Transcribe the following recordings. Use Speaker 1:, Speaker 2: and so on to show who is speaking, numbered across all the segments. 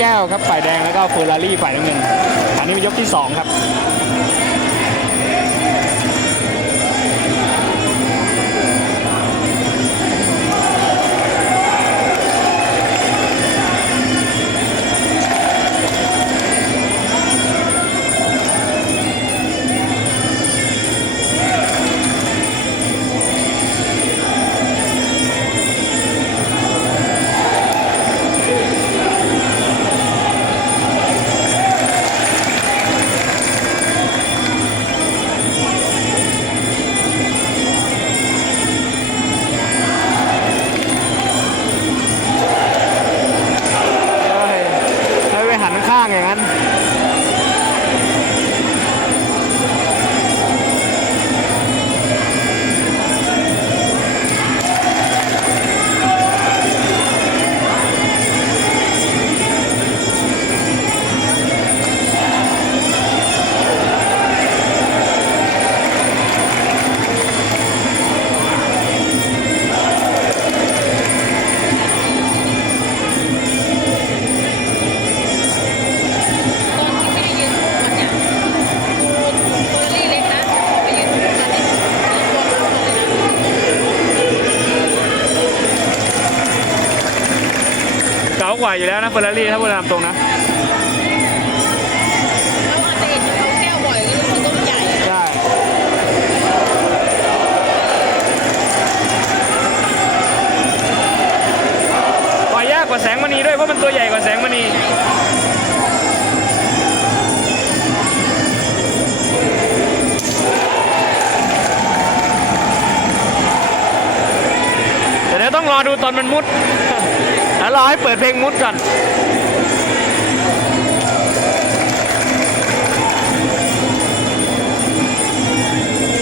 Speaker 1: แก้วครับฝ่ายแดงแล้วก็เฟอร์รารี่ฝ่ายน้ำเงินอันนี้เป็นยกที่สองครับ อยู่แล้วนะเฟอร์รารี่ถ้าพูดตามตรงนะ
Speaker 2: เราอาจจะเห็นเขาแก้วบ่อยก็รู้สึกว่ามันใหญ่อะ
Speaker 1: ใช่ปล่อยยากกว่าแสงมณีด้วยเพราะมันตัวใหญ่กว่าแสงมณีแต่เดี๋ยวต้องรอดูตอนมันมุดแล้ว รอให้เปิดเพลงมุดก่อน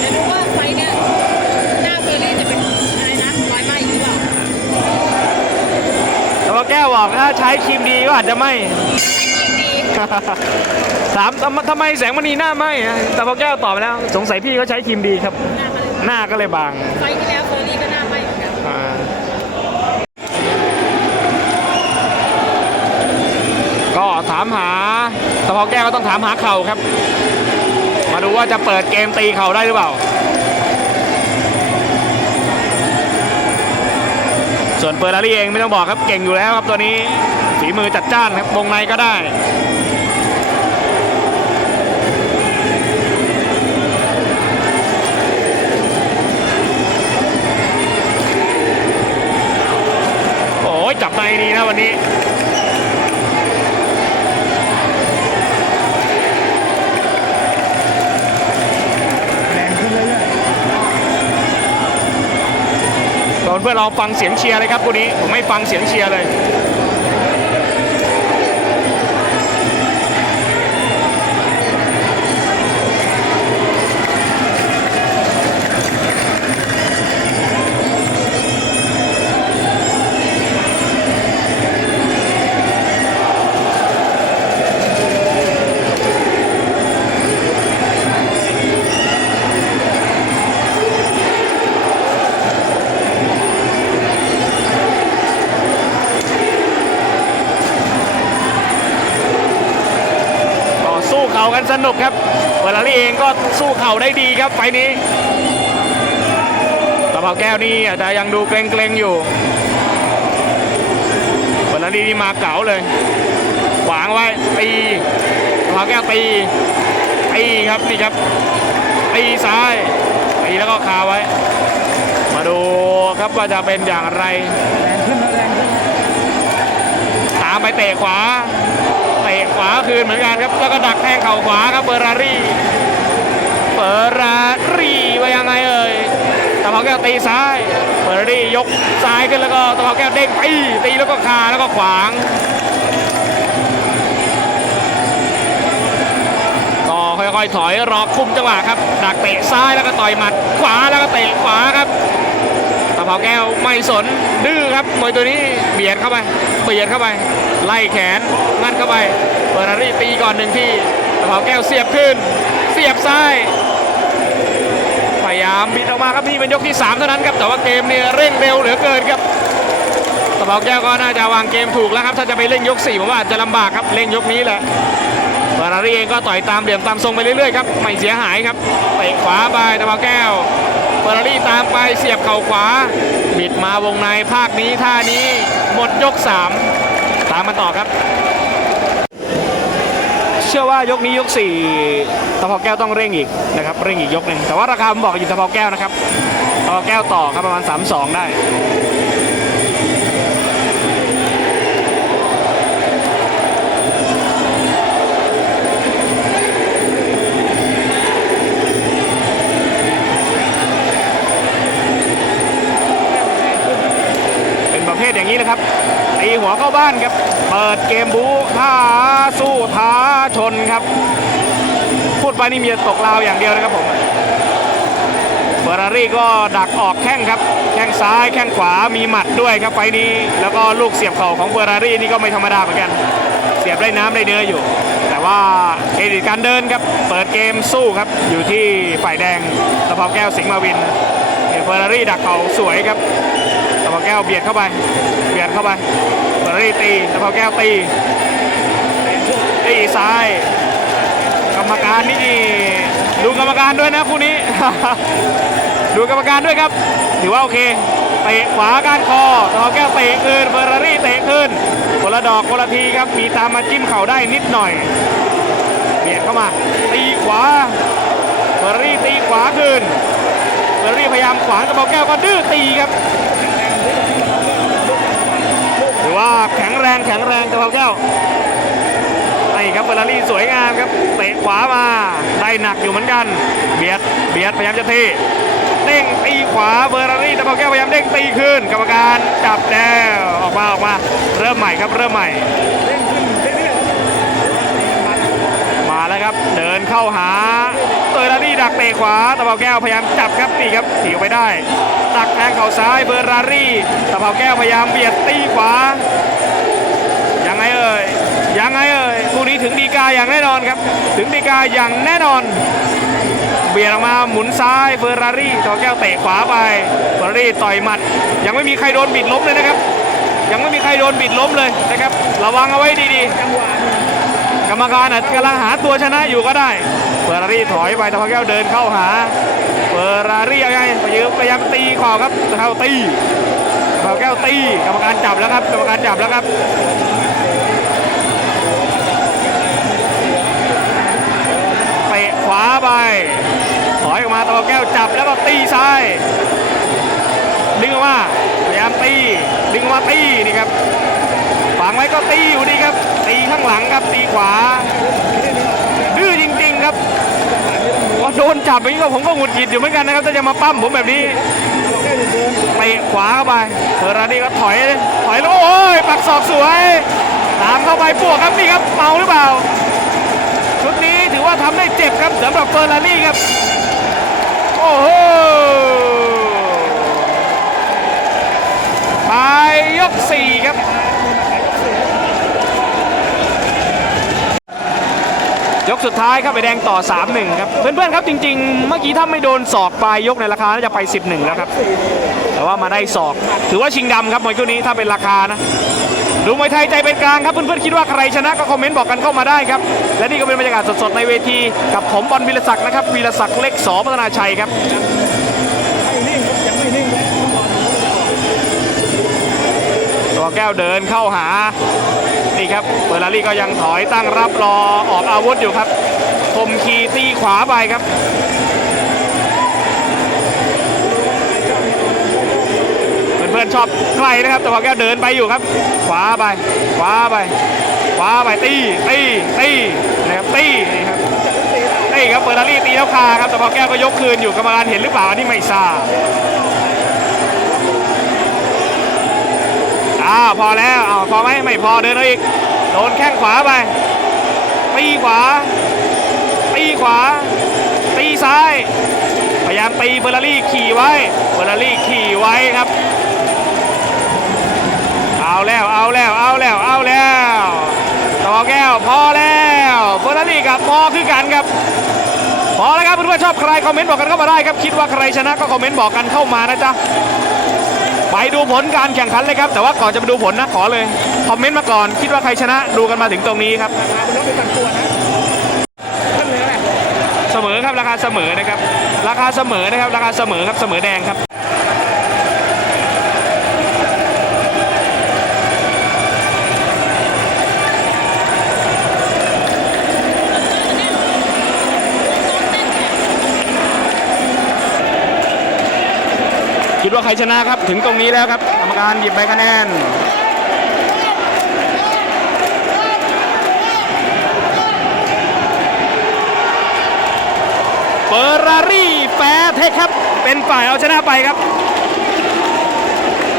Speaker 2: แต่รู้ว่าไฟเนี่ยหน้าเฟอร์รารี่จะเป็นอะไรนะรอยไหม้หรือเปล่า
Speaker 1: แต่ว่าแก้วบอกถ้าใช้ครีมดีก็อาจจะไม่
Speaker 2: ให้จริงดี
Speaker 1: ถามทำทำไมแสงมณีหน้าไหมอะแต่พอแก้วตอบไปแล้ว สงสัยพี่เขาใช้ครีมดีครับ
Speaker 2: หน้าเขาเลย
Speaker 1: หน้าก็เลยบาง
Speaker 2: ไฟที่แล้วเฟอร์รารี่ก็หน้าไหม้เหมือนกัน
Speaker 1: อ่า ก็ถามหาแต่พอแก้วก็ต้องถามหาเข่าครับ มาดูว่าจะเปิดเกมตีเข่าได้หรือเปล่า ส่วนเฟอร์รารี่เองไม่ต้องบอกครับเก่งอยู่แล้วครับตัวนี้ฝีมือจัดจ้านครับวงในก็ได้โอ้ยจับในดีนะวันนี้ พื่อเราฟังเสียงเชียร์เลยครับคู่นี้ผมไม่ฟังเสียงเชียร์เลย นสนุกครับเฟอร์รารี่เองก็สู้เข่าได้ดีครับไฟล์นี้ตะเภาแก้วนี่อาจจะยังดูเกรงๆอยู่เฟอร์รารี่นี่มาเก๋าเลยขวางไว้ตีตะเภาแก้วตีตีครับนี่ครับตีซ้ายตีแล้วก็คาไว้ มาดูครับว่าจะเป็นอย่างไร
Speaker 3: ๆแรงขึ้นแล้วแรงขึ้น
Speaker 1: ตามไปเตะขวาเตะขวาคืนเหมือนกันครับ แล้วก็ดักแทงเข่าขวาครับเฟอร์รารี่เฟอร์รารี่ว่ายังไงเอ่ยตะเภาแก้วตีซ้ายเฟอร์รารี่ยกซ้ายขึ้นแล้วก็ตะเภาแก้วเด้งตีตีแล้วก็คาแล้วก็ขวางก็ค่อยๆถอยรอคุมจังหวะครับ ดักเตะซ้ายแล้วก็ต่อยหมัดขวาแล้วก็เตะขวาครับตะเภาแก้วไม่สนดื้อครับมวยตัวนี้เบียดเข้าไปเบียดเข้าไป ไล่แขนงัดเข้าไปเฟอร์รารี่ตีก่อนหนึ่งที่ตะเภาแก้วเสียบขึ้น เสียบซ้ายพยายามบิดออกมาครับนี่เป็นยกที่ 3 เท่านั้นครับแต่ว่าเกมเนี่ยเร่งเร็วเหลือเกินครับตะเภาแก้วก็น่าจะวางเกมถูกแล้วครับถ้าจะไปเล่นยก4ผมว่าอาจจะลำบากครับเล่นยกนี้แหละเฟอร์รารี่เองก็ต่อยตามเหลี่ยมตามทรงไปเรื่อยๆครับไม่เสียหายครับเตะขวาไปตะเภาแก้วเฟอร์รารี่ตามไปเสียบเข่าขวา บิดมาวงในภาคนี้ท่านี้หมดยก3ตามมาต่อครับ เชื่อว่ายกนี้ยก4ตะเภาแก้วต้องเร่งอีกนะครับเร่งอีกยกหนึ่งแต่ว่าราคาผมบอกอยู่ตะเภาแก้วนะครับตะเภาแก้วต่อครับประมาณ 3-2 ได้เป็นประเภทอย่างนี้นะครับ ตีหัวเข้าบ้านครับ เปิดเกมบูท้าสู้ท้าชนครับ พูดไปนี่มีแต่ตกราวอย่างเดียวนะครับผมเฟอร์รารี่ก็ดักออกแข้งครับ แข้งซ้ายแข้งขวามีหมัดด้วยครับไฟนี้ แล้วก็ลูกเสียบเข่าของเฟอร์รารี่นี่ก็ไม่ธรรมดาเหมือนกัน เสียบได้น้ำได้เนื้ออยู่ แต่ว่าเครดิตการเดินครับ เปิดเกมสู้ครับ อยู่ที่ฝ่ายแดงตะเภาแก้วสิงห์มาวินเฟอร์รารี่ดักเข่าสวยครับะเภาแก้วเบียดเข้าไป เบียดเข้าไปเฟอร์รารี่ตีตะเภาแก้วตีตีซ้าย กรรมการนี่ดูกรรมการด้วยนะคู่นี้ ดูกรรมการด้วยครับ ถือว่าโอเคเตะขวาก้านคอตะเภาแก้วเตะคืนเฟอร์รารี่เตะคืนคนละดอกคนละทีครับมีตามมาจิ้มเข่าได้นิดหน่อยเบียดเข้ามา ตีขวาเฟอร์รี่ตีขวาคืนเฟอร์รี่พยายามขวางตะเภาแก้วก็ดื้อตีครับ ว่าแข็งแรงแข็งแรงตะเภาแก้วนี่ครับเฟอร์รารี่สวยงามครับเตะขวามาได้หนักอยู่เหมือนกัน เบียดเบียดพยายามจะเทเด้งตีขวาเฟอร์รารี่ตะเภาแก้วพยายามเด้งตีขึ้นกรรมการจับแล้วออกมาออกมาเริ่มใหม่ครับเริ่มใหม่มาแล้วครับเดินเข้าหา ดักเตะขวาตะเภาแก้วพยายามจับครับนี่ครับถีบไปได้ ตักแทงเข่าซ้ายเฟอร์รารี่ตะเภาแก้วพยายามเบียดตีขวา ยังไงเอ่ยยังไงเอ่ยคู่นี้ถึงดีกาอย่างแน่นอนครับ ถึงดีกาอย่างแน่นอน เบียดออกมาหมุนซ้ายเฟอร์รารี่ต่อแก้วเตะขวาไปเฟอร์รารี่ต่อยหมัด ยังไม่มีใครโดนบิดล้มเลยนะครับ ยังไม่มีใครโดนบิดล้มเลยนะครับ ระวังเอาไว้ดีๆกรรมการอาจจะกำลังหาตัวชนะอยู่ก็ได้ เฟอร์รารี่ถอยไปตะแก้วเดินเข้าหาเฟอร์รารี่ยังไงพยายามพยายามตีขอครับตะแก้วตีตะแก้วตีกรรมการจับแล้วครับกรรมการจับแล้วครับเตะขวาไปถอยออกมาตะวันแก้วจับแล้วก็ตีซ้ายดึงออกมาพยายามตีดึงออกมาตีนี่ครับฝังไว้ก็ตีอยู่ดีครับตีข้างหลังครับตีขวา ดื้อจริงๆครับพอ โดนจับอย่างนี้ก็ผมก็หงุดหงิดอยู่เหมือนกันนะครับถ้าจะมาปั้มผมแบบนี้เตะขวาเข้าไปเฟอร์รารี่ก็ถอยถอยแล้วโอ้ยปักศอกสวยตามเข้าไปบวกครับนี่ครับเมาหรือเปล่าชุดนี้ถือว่าทำได้เจ็บครับสำหรับเฟอร์รารี่ครับโอ้โหปลายยก4ครับ ยกสุดท้ายครับไปแดงต่อ 3-1 ครับ เพื่อนๆครับจริง ๆ เมื่อกี้ถ้าไม่โดนศอกปลายยกในราคาน่าจะไป11แล้วครับ แต่ว่ามาได้ศอก ถือว่าชิงดำครับมวยคู่นี้ถ้าเป็นราคานะดูมวยไทยใจเป็นกลางครับเพื่อนๆคิดว่าใครชนะก็คอมเมนต์บอกกันเข้ามาได้ครับ และนี่ก็เป็นบรรยากาศสดๆในเวที กับผมบอลวิรศักดิ์นะครับวีรศักดิ์เล็กสอพัฒนาชัยครับตัวแก้วเดินเข้าหา นี่ครับเฟอร์รารี่ก็ยังถอยตั้งรับรอออกอาวุธอยู่ครับคมขีตีขวาไปครับเพื่อนๆชอบใครนะครับแต่ว่าแก้วเดินไปอยู่ครับ ขวาไป ขวาไป ขวาไปตีตีตีนะครับตีนี่ครับตีครับเฟอร์รารี่ตีแล้วคาครับแต่พอแก้วก็ยกคืนอยู่กรรมการเห็นหรือเปล่าอันนี้ไม่ทราบ อ้าวพอแล้วอ้าวพอไหมไม่พอเดินเอาอีก โดนแข้งขวาไป ตีขวา ตีขวา ตีซ้าย พยายามตีเฟอร์รารี่ขี่ไว้ เฟอร์รารี่ขี่ไว้ครับ เอาแล้ว เอาแล้ว เอาแล้ว เอาแล้วต่อแก้ว พอแล้วเฟอร์รารี่กับพอคือกันครับพอแล้วครับเพื่อนๆชอบใครคอมเมนต์บอกกันเข้ามาได้ครับ คิดว่าใครชนะก็คอมเมนต์บอกกันเข้ามานะจ๊ะ ดูผลการแข่งขันเลยครับ แต่ว่าก่อนจะไปดูผลนะขอเลย คอมเมนต์มาก่อน คิดว่าใครชนะดูกันมาถึงตรงนี้ครับ
Speaker 3: เส
Speaker 1: มอครับราคาเสมอนะครับ ราคาเสมอนะครับ ราคาเสมอครับเสมอแดงครับ คิดว่าใครชนะครับ ถึงตรงนี้แล้วครับกรรมการหยิบใบคะแนนเฟอร์รารี่แฟร์เทคครับ เป็นฝ่ายเอาชนะไปครับ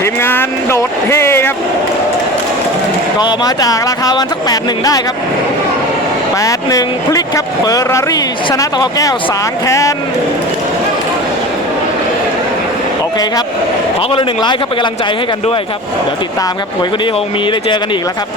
Speaker 1: ทีมงานโดดเฮครับ ก็มาจากราคาวันสัก 8-1 ได้ครับ 8-1 พลิกครับเฟอร์รารี่ชนะตะเภาแก้วสางแคน เคครับ ขอคนละหนึ่งไลค์ครับเป็นกำลังใจให้กันด้วยครับ เดี๋ยวติดตามครับหวยคนนี้คงมีได้เจอกันอีกแล้วครับ